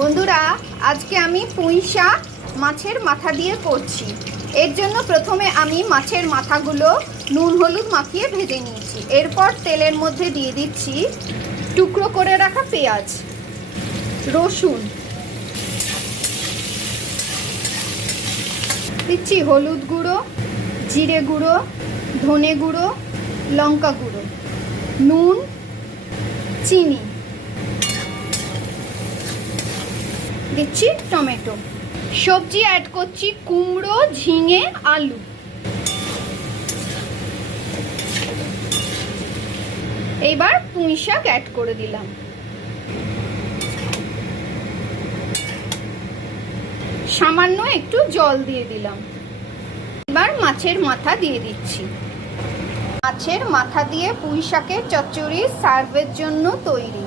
বন্ধুরা, আজকে আমি পুঁই শাক মাছের মাথা দিয়ে করছি। এর জন্য প্রথমে আমি মাছের মাথাগুলো নুন হলুদ মাখিয়ে ভেজে নিয়েছি। এরপর তেলের মধ্যে দিয়ে দিচ্ছি টুকরো করে রাখা পেঁয়াজ, রসুন, দিচ্ছি হলুদ গুঁড়ো, জিরে গুঁড়ো, ধনে গুঁড়ো, লঙ্কা গুঁড়ো, নুন, চিনি, দিচ্ছি টমেটো। সবজি অ্যাড করছি কুমড়ো, ঝিঙে, আলু। এবার পুঁই শাক অ্যাড করে দিলাম। সামান্য একটু জল দিয়ে দিলাম। এবার মাছের মাথা দিয়ে দিচ্ছি। মাছের মাথা দিয়ে পুঁই শাকের চচ্চড়ি সার্ভের জন্য তৈরি।